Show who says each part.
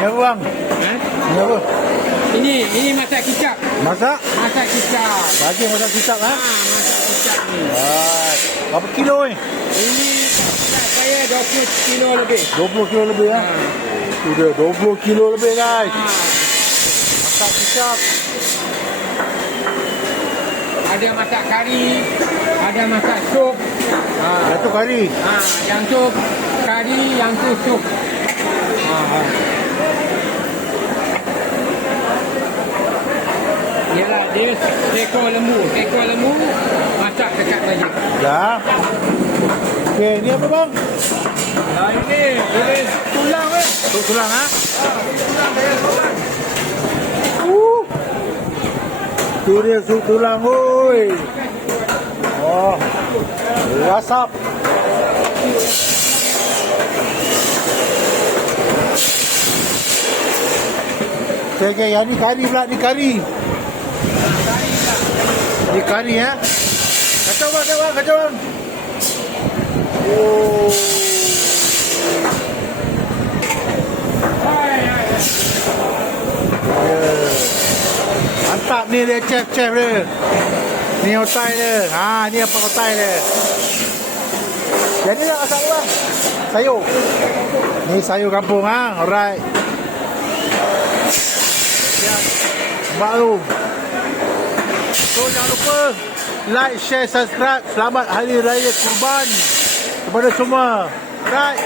Speaker 1: Apa bang?
Speaker 2: Ha?
Speaker 1: Ni apa?
Speaker 2: Ini ini masak kicap.
Speaker 1: Masak?
Speaker 2: Masak kicap.
Speaker 1: Lagi masak kicap
Speaker 2: Ha,
Speaker 1: ha?
Speaker 2: masak kicap ni.
Speaker 1: Right. Berapa kilo ni?
Speaker 2: Ini saya 20 kilo lebih.
Speaker 1: 20 kilo lebih
Speaker 2: Ha.
Speaker 1: ha? Itu dia 20 kilo lebih guys.
Speaker 2: ha.
Speaker 1: Masak kicap.
Speaker 2: Ada masak kari, ada masak sup. Ha.
Speaker 1: Satu kari.
Speaker 2: Ha, yang tu kari, yang tu sup. Ha. ha. Dia ekor lembu. Ekor lembu masak dekat baju.
Speaker 1: Ya. Okey, ni apa bang?
Speaker 2: Nah, ini boleh tulang eh.
Speaker 1: Tulang ha?
Speaker 2: Tulang saya tulang.
Speaker 1: Uh. Tu dia sup tulang oi. Oh. Rasap. Okey, okey, yang ni kari pula, ni kari. Kari ya. Kacau bang, kacau bang, kacau bang. Oh.
Speaker 2: Hai.
Speaker 1: Mantap ni dia chef-chef dia. Ni otai dia. Ha, ni apa otai dia. Jadi nak masak apa? Sayur. Ni sayur kampung ha. Alright. Baru. So jangan lupa like, share, subscribe. Selamat Hari Raya Kurban kepada semua. Right.